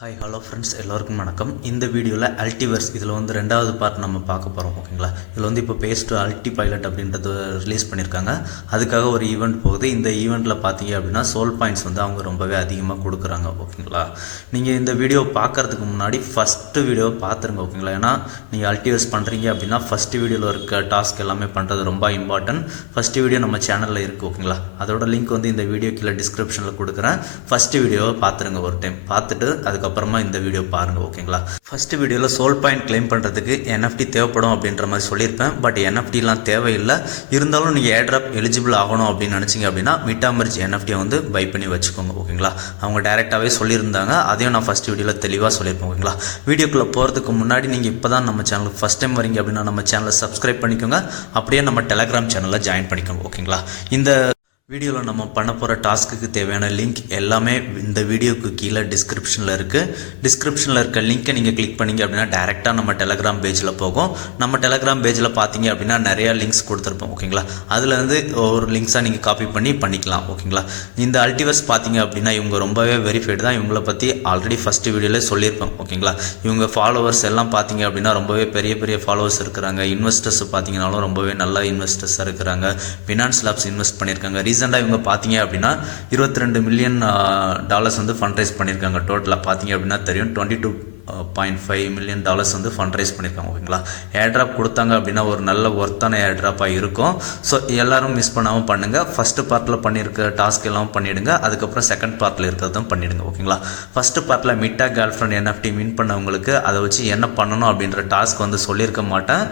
Hi hello friends, எல்லோருக்கும் வணக்கம். இந்த வீடியோவில் அல்டிவர்ஸ் இதில் வந்து ரெண்டாவது பார்ட் நம்ம பார்க்க போகிறோம். ஓகேங்களா, இதில் வந்து இப்போ பேஸ்ட் அல்டி பைலட் அப்படின்றது ரிலீஸ் பண்ணியிருக்காங்க. அதுக்காக ஒரு ஈவெண்ட் போகுது. இந்த ஈவெண்ட்டில் பார்த்தீங்க அப்படின்னா சோல் பாயிண்ட்ஸ் வந்து அவங்க ரொம்பவே அதிகமாக கொடுக்குறாங்க. ஓகேங்களா, நீங்கள் இந்த வீடியோ பார்க்குறதுக்கு முன்னாடி ஃபஸ்ட்டு வீடியோ பார்த்துருங்க. ஓகேங்களா, ஏன்னா நீங்கள் அல்டிவர்ஸ் பண்ணுறீங்க அப்படின்னா ஃபஸ்ட்டு வீடியோவில் இருக்க டாஸ்க் எல்லாமே பண்ணுறது ரொம்ப இம்பார்ட்டன்ட். ஃபஸ்ட்டு வீடியோ நம்ம சேனலில் இருக்குது. ஓகேங்களா, அதோட லிங்க் வந்து இந்த வீடியோ கீழே டிஸ்கிரிப்ஷனில் கொடுக்குறேன். ஃபஸ்ட்டு வீடியோவை பார்த்துருங்க ஒரு டைம். பார்த்துட்டு அதுக்கப்புறமா இந்த வீடியோ பாருங்கள். ஓகேங்களா, ஃபர்ஸ்ட் வீடியோவில் சோல் பாயிண்ட் கிளைம் பண்ணுறதுக்கு NFT தேவைப்படும் அப்படின்ற மாதிரி சொல்லியிருப்பேன். பட் NFTலாம் தேவையில்லை. இருந்தாலும் நீங்கள் ஏர்ட்ராப் எலிஜிபிள் ஆகணும் அப்படின்னு நினச்சிங்க அப்படின்னா மிட்டாமர்ஜ் NFT வந்து பை பண்ணி வச்சுக்கோங்க. ஓகேங்களா, அவங்க டைரெக்டாகவே சொல்லியிருந்தாங்க. அதையும் நான் ஃபஸ்ட் வீடியோவில் தெளிவாக சொல்லியிருப்பேன். ஓகேங்களா, வீடியோக்குள்ளே போகிறதுக்கு முன்னாடி நீங்கள் இப்போ தான் நம்ம சேனலுக்கு ஃபஸ்ட் டைம் வரீங்க அப்படின்னா நம்ம சேனலை சப்ஸ்கிரைப் பண்ணிக்கோங்க. அப்படியே நம்ம டெலகிராம் சேனலில் ஜாயின் பண்ணிக்கோங்க. ஓகேங்களா, இந்த வீடியோவில் நம்ம பண்ண போகிற டாஸ்க்குக்கு தேவையான லிங்க் எல்லாமே இந்த வீடியோக்கு கீழே டிஸ்கிரிப்ஷனில் இருக்குது. டிஸ்கிரிப்ஷனில் இருக்க லிங்க்கை நீங்கள் கிளிக் பண்ணிங்க அப்படின்னா டேரெக்டாக நம்ம டெலகிராம் பேஜில் போகும். நம்ம டெலகிராம் பேஜில் பார்த்தீங்க அப்படின்னா நிறையா லிங்க்ஸ் கொடுத்துருப்போம். ஓகேங்களா, அதில் வந்து ஒரு லிங்க்ஸாக நீங்கள் காப்பி பண்ணிக்கலாம். ஓகேங்களா, இந்த அல்டிவர்ஸ் பார்த்தீங்க அப்படின்னா இவங்க ரொம்பவே வெரிஃபைடு தான். இவங்களை பற்றி ஆல்ரெடி ஃபஸ்ட்டு வீடியோவில் சொல்லியிருப்பேன். ஓகேங்களா, இவங்க ஃபாலோவர்ஸ் எல்லாம் பார்த்தீங்க அப்படின்னா ரொம்பவே பெரிய ஃபாலோவர்ஸ் இருக்கிறாங்க. இன்வெஸ்டர்ஸ் பார்த்தீங்கன்னாலும் ரொம்பவே நல்ல இன்வெஸ்டர்ஸாக இருக்கிறாங்க. ஃபினான்ஸ் லேப்ஸ் இன்வெஸ்ட் பண்ணியிருக்காங்க. ரீசெண்டாக இவங்க பார்த்தீங்க அப்படின்னா $22 மில்லியன் வந்து ஃபண்ட் ரைஸ் பண்ணியிருக்காங்க. டோட்டலாக பார்த்தீங்க அப்படின்னா தெரியும், $22.5 மில்லியன் வந்து ஃபண்ட் ரைஸ் பண்ணியிருக்காங்க. ஓகேங்களா, ஏர்ட்ராப் கொடுத்தாங்க அப்படின்னா ஒரு நல்ல ஒர்த்தான ஏர்ட்ராப்பாக இருக்கும். ஸோ எல்லாரும் மிஸ் பண்ணாமல் பண்ணுங்கள். ஃபஸ்ட்டு பார்ட்டில் பண்ணியிருக்க டாஸ்க் எல்லாம் பண்ணிவிடுங்க. அதுக்கப்புறம் செகண்ட் பார்ட்டில் இருக்கிறதும் பண்ணிவிடுங்க. ஓகேங்களா, ஃபஸ்ட்டு பார்ட்டில் மிட்டா கேர்ள்ஃப்ரெண்ட் NFT வின் பண்ணவங்களுக்கு அதை வச்சு என்ன பண்ணணும் அப்படின்ற டாஸ்க் வந்து சொல்லியிருக்க மாட்டேன்.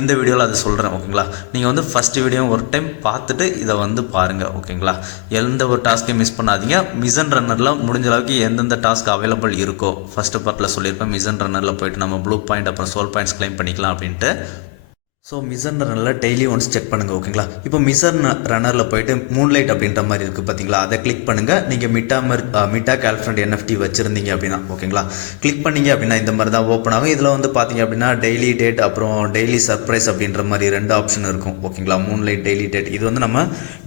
இந்த வீடியோவில் அதை சொல்கிறேன். ஓகேங்களா, நீங்கள் வந்து ஃபஸ்ட்டு வீடியோ ஒரு டைம் பார்த்துட்டு இதை வந்து பாருங்கள். ஓகேங்களா, எந்த ஒரு டாஸ்க்கையும் மிஸ் பண்ணாதீங்க. மிஷன் ரன்னரில் முடிஞ்ச அளவுக்கு எந்தெந்த டாஸ்க் அவைலபிள் இருக்கோ ஃபஸ்ட்டு பார்ட்டில் சொல்லியிருக்கேன். மிஷன் ரன்னரில் போய்ட்டு நம்ம ப்ளூ பாயிண்ட் அப்புறம் சோல் பாயிண்ட்ஸ் கிளைம் பண்ணிக்கலாம் அப்படின்ட்டு. ஸோ மிஷன் ரன்னரில் டெய்லி ஒன்ஸ் செக் பண்ணுங்கள். ஓகேங்களா, இப்போ மிஷன் ரன்னரில் போய்ட்டு மூன்லைட் அப்படின்ற மாதிரி இருக்குது பார்த்தீங்களா, அதை கிளிக் பண்ணுங்கள். நீங்கள் மிட்டா கேர்ள்ஃப்ரெண்ட் NFT வச்சுருந்தீங்க அப்படின்னா. ஓகேங்களா, கிளிக் பண்ணிங்க அப்படின்னா இந்த மாதிரி தான் ஓப்பன் ஆகும். இதில் வந்து பார்த்தீங்க அப்படின்னா டெய்லி டேட் அப்புறம் டெய்லி சர்ப்ரைஸ் அப்படின்ற மாதிரி 2 ஆப்ஷன் இருக்கும். ஓகேங்களா, மூன்லைட் டெய்லி டேட் இது வந்து நம்ம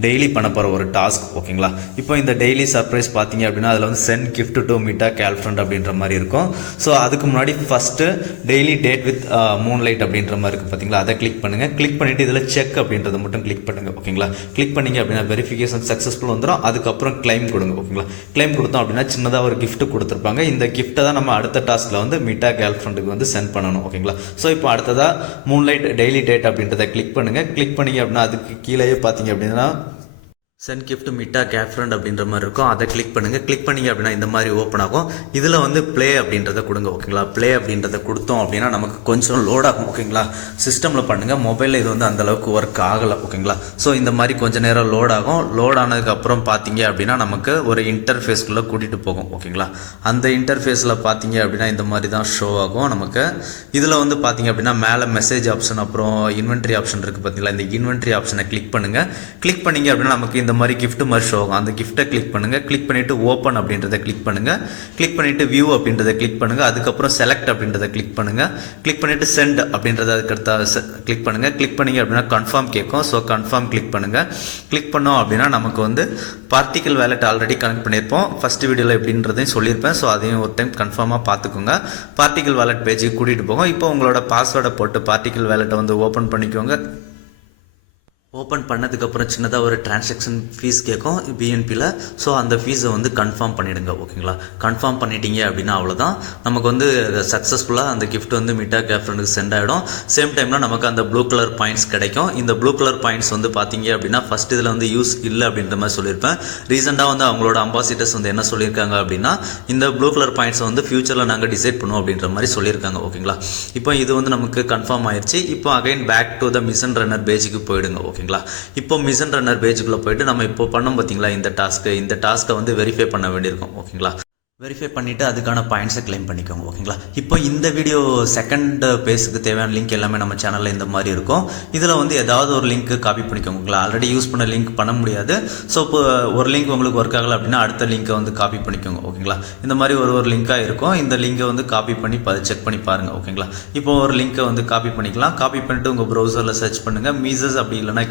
டெய்லி பண்ண போகிற ஒரு டாஸ்க். ஓகேங்களா, இப்போ இந்த டெய்லி சர்ப்ரைஸ் பார்த்தீங்க அப்படின்னா அதில் வந்து சென்ட் கிஃப்ட் டு மிட்டா கேர்ள்ஃப்ரெண்ட் அப்படின்ற மாதிரி இருக்கும். ஸோ அதுக்கு முன்னாடி first daily date with moonlight அப்படின்ற மாதிரி இருக்குது பார்த்தீங்களா, அதை கிளிக் பண்ணுங்கள். கிளிக் பண்ணிவிட்டு இதில் செக் அப்படின்றத மட்டும் கிளிக் பண்ணுங்கள். ஓகேங்களா, கிளிக் பண்ணிங்க அப்படின்னா வெரிஃபிகேஷன் சக்ஸஸ்ஃபுல் வந்துடும். அதுக்கப்புறம் கிளைம் கொடுங்க. ஓகேங்களா, கிளைம் கொடுத்தோம் அப்படின்னா சின்னதாக ஒரு கிஃப்ட் கொடுத்துருப்பாங்க. இந்த கிஃப்ட்டை தான் நம்ம அடுத்த டாஸ்கில் வந்து மிட்டா கேர்ள்ஃப்ரெண்டுக்கு வந்து சென்ட் பண்ணணும். ஓகேங்களா, ஸோ இப்போ அடுத்ததாக மூன்லைட் டெய்லி டேட் அப்படின்றத கிளிக் பண்ணுங்கள். கிளிக் பண்ணிங்க அப்படின்னா அதுக்கு கீழே பார்த்தீங்க அப்படின்னா சென்ட் கிஃப்ட் மிட்டா கேர்ள்ஃப்ரெண்ட் அப்படின்ற மாதிரி இருக்கும். அதை கிளிக் பண்ணுங்கள். கிளிக் பண்ணிங்க அப்படின்னா இந்த மாதிரி ஓப்பன் ஆகும். இதில் வந்து ப்ளே அப்படின்றத கொடுங்க. ஓகேங்களா, ப்ளே அப்படின்றத கொடுத்தோம் அப்படின்னா நமக்கு கொஞ்சம் லோட் ஆகும். ஓகேங்களா, சிஸ்டமில் பண்ணுங்கள். மொபைலில் இது வந்து அந்தளவுக்கு ஒர்க் ஆகலை. ஓகேங்களா, ஸோ இந்த மாதிரி கொஞ்சம் நேரம் லோட் ஆகும். லோட் ஆனதுக்கப்புறம் பார்த்தீங்க அப்படின்னா நமக்கு ஒரு இன்டர்ஃபேஸ்க்குள்ளே கூட்டிகிட்டு போகும். ஓகேங்களா, அந்த இன்டர்ஃபேஸில் பார்த்தீங்க அப்படின்னா இந்த மாதிரி தான் ஷோ ஆகும் நமக்கு. இதில் வந்து பார்த்தீங்க அப்படின்னா மேலே மெசேஜ் ஆப்ஷன் அப்புறம் இன்வென்ட்ரி ஆப்ஷன் இருக்குது பார்த்தீங்களா, இந்த இன்வென்ட்ரி ஆப்ஷனை கிளிக் பண்ணுங்கள். கிளிக் பண்ணிங்க அப்படின்னா நமக்கு இந்த மாதிரி கிஃப்ட் மாதிரி ஷோ ஆகும். அந்த கிஃப்ட்டை கிளிக் பண்ணுங்கள். கிளிக் பண்ணிவிட்டு ஓப்பன் அப்படின்றத கிளிக் பண்ணுங்கள். கிளிக் பண்ணிவிட்டு வியூ அப்படின்றத கிளிக் பண்ணுங்கள். அதுக்கப்புறம் செலக்ட் அப்படின்றத கிளிக் பண்ணுங்கள். கிளிக் பண்ணிவிட்டு சென்ட் அப்படின்றத அதுக்கடுத்த கிளிக் பண்ணுங்கள். கிளிக் பண்ணிங்க அப்படின்னா கன்ஃபார்ம் கேட்கும். ஸோ கன்ஃபார்ம் கிளிக் பண்ணுங்கள். கிளிக் பண்ணோம் அப்படின்னா நமக்கு வந்து பார்ட்டிக்கல் வேலெட் ஆல்ரெடி கனெக்ட் பண்ணியிருப்போம். ஃபஸ்ட் வீடியோவில் எப்படின்றதையும் சொல்லியிருப்பேன். ஸோ அதையும் ஒரு டைம் கன்ஃபார்மாக பார்த்துக்கோங்க. பார்ட்டிக்கல் வேலெட் பேஜுக்கு கூட்டிகிட்டு போகும். இப்போ உங்களோட பாஸ்வேர்டை போட்டு பார்ட்டிக்கல் வேலெட்டை வந்து ஓப்பன் பண்ணிக்கோங்க. ஓப்பன் பண்ணதுக்கப்புறம் சின்னதாக ஒரு டிரான்சாக்ஷன் ஃபீஸ் கேட்கும் BNPயில். ஸோ அந்த ஃபீஸை வந்து கன்ஃபார்ம் பண்ணிவிடுங்க. ஓகேங்களா, கன்ஃபார்ம் பண்ணிட்டீங்க அப்படின்னா அவ்வளோதான். நமக்கு வந்து சக்ஸஸ்ஃபுல்லாக அந்த கிஃப்ட் வந்து மிட்டா கேர்ள்ஃப்ரெண்டுக்கு சென்ட் ஆகிடும். சேம் டைமில் நமக்கு அந்த ப்ளூ கலர் பாயிண்ட்ஸ் கிடைக்கும். இந்த ப்ளூ கலர் பாயிண்ட்ஸ் வந்து பார்த்தீங்க அப்படின்னா ஃபஸ்ட் இதில் வந்து யூஸ் இல்லை அப்படின்ற மாதிரி சொல்லியிருப்பேன். ரீசெண்டாக வந்து அவங்களோட அம்பாசிடர்ஸ் வந்து என்ன சொல்லியிருக்காங்க அப்படின்னா இந்த ப்ளூ கலர் பாயிண்ட்ஸை வந்து ஃபியூச்சரில் நாங்கள் டிசைட் பண்ணுவோம் அப்படின்ற மாதிரி சொல்லியிருக்காங்க. ஓகேங்களா, இப்போ இது வந்து நமக்கு கன்ஃபார்ம் ஆயிடுச்சு. இப்போ again back to the mission runner பேஜுக்கு போயிடுங்க. ஓகேங்களா, இப்போ மிஷன் ரன்னர் பேஜுக்குள்ளே போயிட்டு நம்ம இப்போ பண்ணோம் பார்த்தீங்களா இந்த டாஸ்க்கை வந்து வெரிஃபை பண்ண வேண்டியிருக்கும். ஓகேங்களா, வெரிஃபை பண்ணிவிட்டு அதுக்கான பாயிண்ட்ஸை கிளைம் பண்ணிக்கோங்க. ஓகேங்களா, இப்போ இந்த வீடியோ செகண்ட் பேஸுக்கு தேவையான லிங்க் எல்லாமே நம்ம சேனலில் இந்த மாதிரி இருக்கும். இதில் வந்து ஏதாவது ஒரு லிங்க் காப்பி பண்ணிக்கோங்க. ஆல்ரெடி யூஸ் பண்ண லிங்க் பண்ண முடியாது. ஸோ இப்போ ஒரு லிங்க் உங்களுக்கு ஒர்க் ஆகலை அப்படின்னா அடுத்த லிங்க்கை வந்து காப்பி பண்ணிக்கோங்க. ஓகேங்களா, இந்த மாதிரி ஒரு லிங்காக இருக்கும். இந்த லிங்கை வந்து காப்பி பண்ணி செக் பண்ணி பாருங்கள். ஓகேங்களா, இப்போ ஒரு லிங்க்கை வந்து காப்பி பண்ணிக்கலாம். காப்பி பண்ணிட்டு உங்கள் ப்ரௌசரில் சர்ச் பண்ணுங்கள். மீசஸ் அப்படி இல்லைனா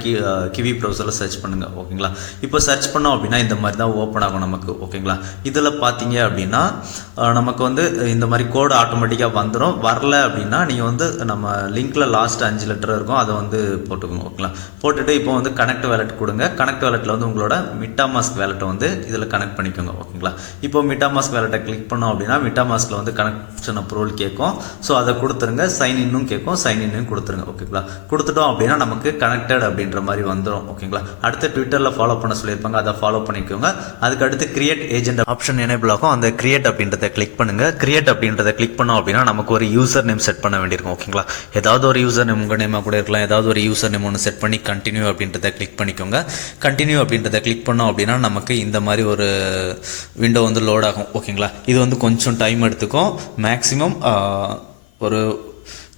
கிவி ப்ரௌசரில் சர்ச் பண்ணுங்கள். ஓகேங்களா, இப்போ சர்ச் பண்ணோம் அப்படின்னா இந்த மாதிரி தான் ஓப்பன் ஆகும் நமக்கு. ஓகேங்களா, இதில் பார்த்தீங்க அப்படின்னா நமக்கு வந்து இந்த மாதிரி கோடு ஆட்டோமேட்டிக்காக வந்துடும். வரல அப்படின்னா நீங்கள் வந்து நம்ம லிங்க்கில் லாஸ்ட் 5 லெட்டர் இருக்கும், அதை வந்து போட்டுக்கோங்க. ஓகேங்களா, போட்டுட்டு இப்போ வந்து கனெக்ட் வேலட் கொடுங்க. கனெக்ட் வேலட்டில் வந்து உங்களோட மிட்டாமாஸ்க் வேலட்டை வந்து இதில் கனெக்ட் பண்ணிக்கோங்க. ஓகேங்களா, இப்போ மிட்டாமாஸ்க் வேலட்டை கிளிக் பண்ணோம் அப்படின்னா மிட்டாமாஸ்கில் வந்து கனெக்ஷன் அப்ரூவல் கேட்கும். ஸோ அதை கொடுத்துருங்க. சைன் இன்னும் கேட்கும், சைன் இன்னும் கொடுத்துருங்க. ஓகேங்களா, கொடுத்துட்டோம் அப்படின்னா நமக்கு கனெக்டட் அப்படின்ற மாதிரி வந்துடும். ஓகேங்களா, அடுத்து ட்விட்டரில் ஃபாலோ பண்ண சொல்லியிருப்பாங்க, அதை ஃபாலோ பண்ணிக்கோங்க. அதுக்கு அடுத்து கிரியேட் ஏஜென்ட் ஆப்ஷன் எனேபிள் ஆகும். அந்த கிரியேட் அப்படின்றத கிளிக் பண்ணுங்க. கிரியேட் அப்படின்றத கிளிக் பண்ணோம் அப்படின்னா நமக்கு ஒரு யூசர் நேம் செட் பண்ண வேண்டியிருக்கும். ஓகேங்களா, ஏதாவது ஒரு யூசர் நேம் உங்கள் நேமாக கூட இருக்கலாம். ஏதாவது ஒரு யூசர் நேம் ஒன்று செட் பண்ணி கண்டினியூ அப்படின்றத கிளிக் பண்ணிக்கோங்க. கண்டினியூ அப்படின்றத கிளிக் பண்ணோம் அப்படின்னா நமக்கு இந்த மாதிரி ஒரு விண்டோ வந்து லோட் ஆகும். ஓகேங்களா, இது வந்து கொஞ்சம் டைம் எடுத்துக்கும். மேக்ஸிமம் ஒரு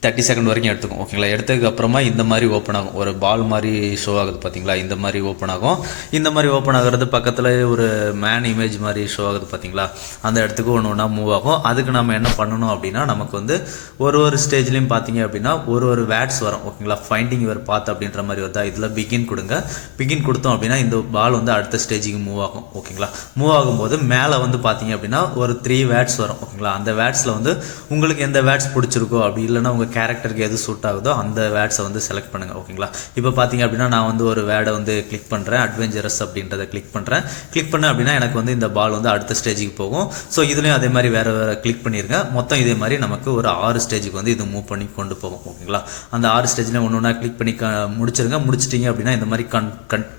30 செகண்ட் வரைக்கும் எடுத்துக்கும். ஓகேங்களா, எடுத்ததுக்கு அப்புறமா இந்த மாதிரி ஓப்பன் ஆகும். ஒரு பால் மாதிரி ஷோ ஆகுது பார்த்தீங்களா, இந்த மாதிரி ஓப்பன் ஆகும். இந்த மாதிரி ஓப்பன் ஆகிறது பக்கத்தில் ஒரு மேன் இமேஜ் மாதிரி ஷோ ஆகுது பார்த்தீங்களா, அந்த இடத்துக்கு ஒன்று ஒன்றா மூவ் ஆகும். அதுக்கு நம்ம என்ன பண்ணணும் அப்படின்னா நமக்கு வந்து ஒரு ஸ்டேஜ்லையும் பார்த்தீங்க அப்படின்னா ஒரு வேர்ட்ஸ் வரும். ஓகேங்களா, ஃபைண்டிங் யுவர் பாத் அப்படின்ற மாதிரி வருதா, இதில் பிகின் கொடுங்க. பிகின் கொடுத்தோம் அப்படின்னா இந்த பால் வந்து அடுத்த ஸ்டேஜுக்கு மூவ் ஆகும். ஓகேங்களா, மூவ் ஆகும்போது மேலே வந்து பார்த்தீங்க அப்படின்னா ஒரு 3 வேர்ட்ஸ் வரும். ஓகேங்களா, அந்த வேர்ட்ஸில் வந்து உங்களுக்கு எந்த வேர்ட்ஸ் பிடிச்சிருக்கோ, அப்படி இல்லைன்னா உங்கள் கேரக்டருக்கு எது சூட் ஆகுதோ அந்த வேர்ட்ஸை வந்து செலக்ட் பண்ணுங்கள். ஓகேங்களா, இப்போ பார்த்தீங்க அப்படின்னா நான் வந்து ஒரு வேர்டை வந்து கிளிக் பண்ணுறேன், அட்வென்ச்சரஸ் அப்படின்றத கிளிக் பண்ணுறேன். கிளிக் பண்ணேன் அப்படின்னா எனக்கு வந்து இந்த பால் வந்து அடுத்த ஸ்டேஜுக்கு போகும். ஸோ இதுலேயும் அதே மாதிரி வேறு கிளிக் பண்ணிருங்க. மொத்தம் இதே மாதிரி நமக்கு ஒரு 6 ஸ்டேஜுக்கு வந்து இது மூவ் பண்ணி கொண்டு போகும். ஓகேங்களா, அந்த 6 ஸ்டேஜ்லேயும் ஒன்று ஒன்றா கிளிக் பண்ணி முடிச்சிருங்க. முடிச்சிட்டிங்க அப்படின்னா இந்த மாதிரி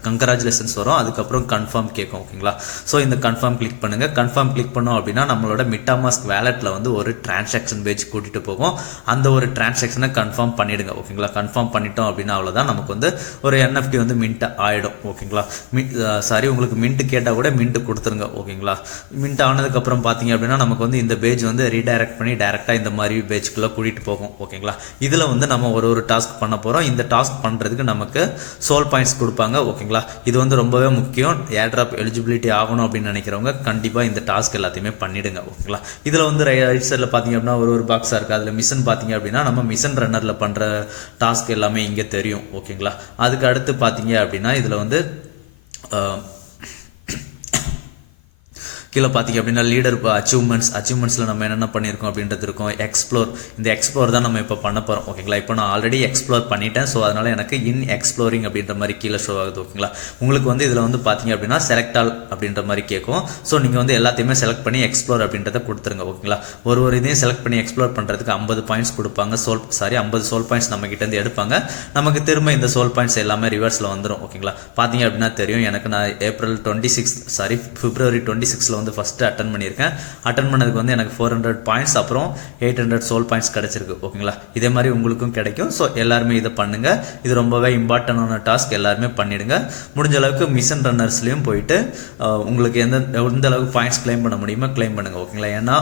கங்க்ராச்சுலேஷன்ஸ் வரும். அதுக்கப்புறம் கன்ஃபார்ம் கேட்கும். ஓகேங்களா, ஸோ இந்த கன்ஃபார்ம் கிளிக் பண்ணுங்கள். கன்ஃபார்ம் கிளிக் பண்ணோம் அப்படின்னா நம்மளோட மிட்டாமாஸ்க் வேலட்டில் வந்து ஒரு டிரான்சாக்ஷன் பேஜ் கூட்டிகிட்டு போகும். அந்த ஒரு டிரான்சாக்ஷனை கன்ஃபார்ம் பண்ணிவிடுங்க. ஓகேங்களா, கன்ஃபார்ம் பண்ணிட்டோம் அப்படின்னா அவ்வளோதான், நமக்கு வந்து ஒரு NFT வந்து மின்ட் ஆகிடும். ஓகேங்களா, உங்களுக்கு மின்ட்டு கேட்டால் கூட மின்ட்டு கொடுத்துருங்க. ஓகேங்களா, மின்ட் ஆனதுக்கப்புறம் பார்த்தீங்க அப்படின்னா நமக்கு வந்து இந்த பேஜ் வந்து ரீடைரக்ட் பண்ணி டேரெக்டாக இந்த மாதிரி பேஜ்க்குள்ளே கூட்டிகிட்டு போகும். ஓகேங்களா, இதில் வந்து நம்ம ஒரு டாஸ்க் பண்ண போகிறோம். இந்த டாஸ்க் பண்ணுறதுக்கு நமக்கு சோல் பாயிண்ட்ஸ் கொடுப்பாங்க. ஓகேங்களா, இது வந்து ரொம்பவே முக்கியம். ஏர்ட்ராப் எலிஜிபிலிட்டி ஆகணும் அப்படின்னு நினைக்கிறவங்க கண்டிப்பாக இந்த டாஸ்க் எல்லாத்தையுமே பண்ணிவிடுங்க. ஓகேங்களா, இதில் வந்து ரைட் சைடில் பார்த்தீங்க அப்படின்னா ஒரு பாக்ஸாக இருக்குது. அதில் மிஷன் பார்த்தீங்க அப்படின்னா நம்ம மிஷன் ரன்னரில் பண்ணுற டாஸ்க் எல்லாமே இங்கே தெரியும். ஓகேங்களா, அதுக்கு அடுத்து பார்த்தீங்க அப்படின்னா இதில் வந்து கீழே பார்த்தீங்க அப்படின்னா லீடர் அச்சீவ்மெண்ட்ஸில் நம்ம என்னென்ன பண்ணியிருக்கோம் அப்படின்றது இருக்கும். எக்ஸ்ப்ளோர், இந்த எக்ஸ்ப்ளோர் தான் நம்ம இப்போ பண்ண போகிறோம். ஓகேங்களா, இப்போ நான் ஆல்ரெடி எக்ஸ்ப்ளோர் பண்ணிட்டேன். ஸோ அதனால் எனக்கு எக்ஸ்ப்ளோரிங் அப்படின்ற மாதிரி கீழே ஷோ ஆகுது. ஓகேங்களா, உங்களுக்கு வந்து இதில் வந்து பார்த்தீங்க அப்படின்னா செலக்ட் ஆல் அப்படின்ற மாதிரி கேட்கும். ஸோ நீங்கள் வந்து எல்லாத்தையுமே செலக்ட் பண்ணி எக்ஸ்ப்ளோர் அப்படின்றத கொடுத்துருங்க. ஓகேங்களா, ஒரு இதையும் செலக்ட் பண்ணி எக்ஸ்ப்ளோர் பண்ணுறதுக்கு 50 பாயிண்ட்ஸ் கொடுப்பாங்க. 50 சோல் பாயிண்ட்ஸ் நம்ம கிட்டேருந்து எடுப்பாங்க. நமக்கு திரும்ப இந்த சோல் பாயிண்ட்ஸ் எல்லாமே ரிவர்ஸில் வந்துடும். ஓகேங்களா, பார்த்தீங்க அப்படின்னா தெரியும். எனக்கு நான் பிப்ரவரி 26 வந்து ஃபஸ்ட்டு அட்டன் பண்ணியிருக்கேன். அட்டன் பண்ணதுக்கு வந்து எனக்கு 400 பாயிண்ட்ஸ் அப்புறம் 800 சோல் பாயிண்ட்ஸ் கிடச்சிருக்கு. ஓகேங்களா, இதே மாதிரி உங்களுக்கும் கிடைக்கும். ஸோ எல்லாருமே இதை பண்ணுங்கள். இது ரொம்பவே இம்பார்ட்டண்டான டாஸ்க், எல்லாருமே பண்ணிவிடுங்க. முடிஞ்ச அளவுக்கு மிஷன் ரன்னர்ஸ்லேயும் போயிட்டு உங்களுக்கு எந்த அளவுக்கு பாயிண்ட்ஸ் கிளைம் பண்ண முடியுமோ கிளைம் பண்ணுங்கள். ஓகேங்களா, ஏன்னா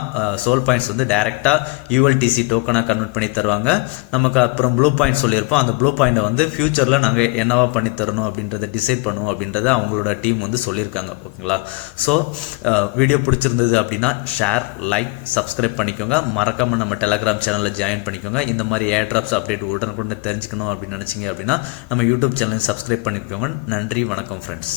சோல் பாயிண்ட்ஸ் வந்து டேரெக்டாக ULTC டோக்கனாக கன்வெர்ட் பண்ணி தருவாங்க. நமக்கு அப்புறம் ப்ளூ பாயிண்ட் சொல்லியிருப்போம். அந்த ப்ளூ பாயிண்ட்டை வந்து ஃபியூச்சரில் நாங்கள் என்னவா பண்ணி தரணும் அப்படின்றத டிசைட் பண்ணுவோம் அப்படின்றத அவங்களோட டீம் வந்து சொல்லியிருக்காங்க. ஓகேங்களா, ஸோ வீடியோ பிடிச்சிருந்தது அப்படின்னா ஷேர், லைக், சப்ஸ்கிரைப் பண்ணிக்கோங்க. மறக்காமல் நம்ம டெலகிராம் சேனலில் ஜாயின் பண்ணிக்கோங்க. இந்த மாதிரி ஏர்ட்ராப்ஸ் அப்டேட் உடனுக்குடன் தெரிஞ்சுக்கணும் அப்படின்னு நினச்சிங்க அப்படின்னா நம்ம யூடியூப் சேனலை சப்ஸ்கிரைப் பண்ணிக்கோங்க. நன்றி, வணக்கம் ஃப்ரெண்ட்ஸ்.